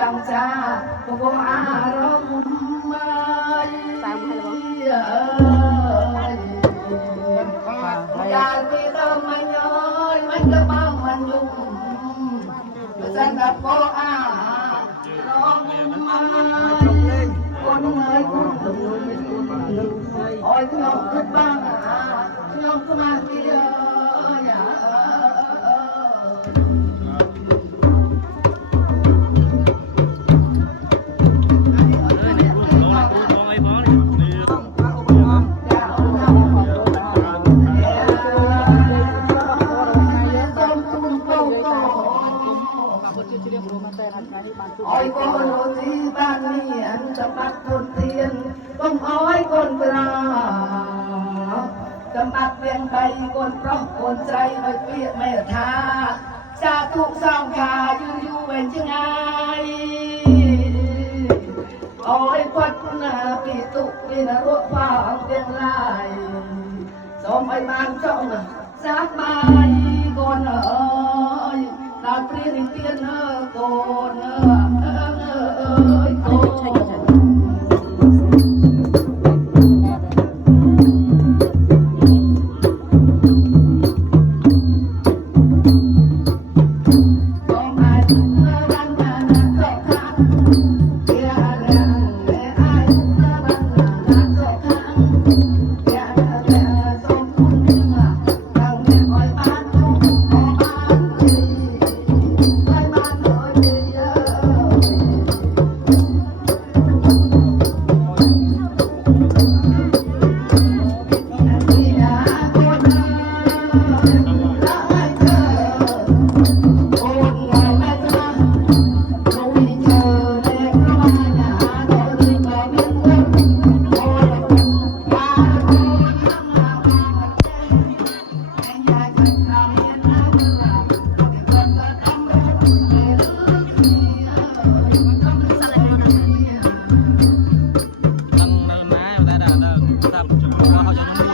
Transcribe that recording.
จังจ้าพวกอารมณ์ไม่อยากมีเริ่มมันย้อยมันก็บ้างมันยุ่งฉันกับพวกอารมณ์ไม่คนเงยคนโอ้ยยอมขึ้นบ้างยอมขึ้นมาทีเดียวอย่าอ้อยคนโอทีบ้านนี้อันจะปักบนเตียนต้องอ้อยคนปลาจะปักเวียงใบคนเพราะคนใจไม่เปียกไม่ท่าสาธุสองขาอยู่เป็นยังไงอ้อยควัดนาปีตุปีนรกฟ้าเวียงลายสมไอ้บางจ้องสักใบก่อนเอ้ยดาวเปลี่ยนเปลี่ยนก่อนก่อนHãy subscribe cho kênh Ghiền Mì Gõ để không bỏ lỡ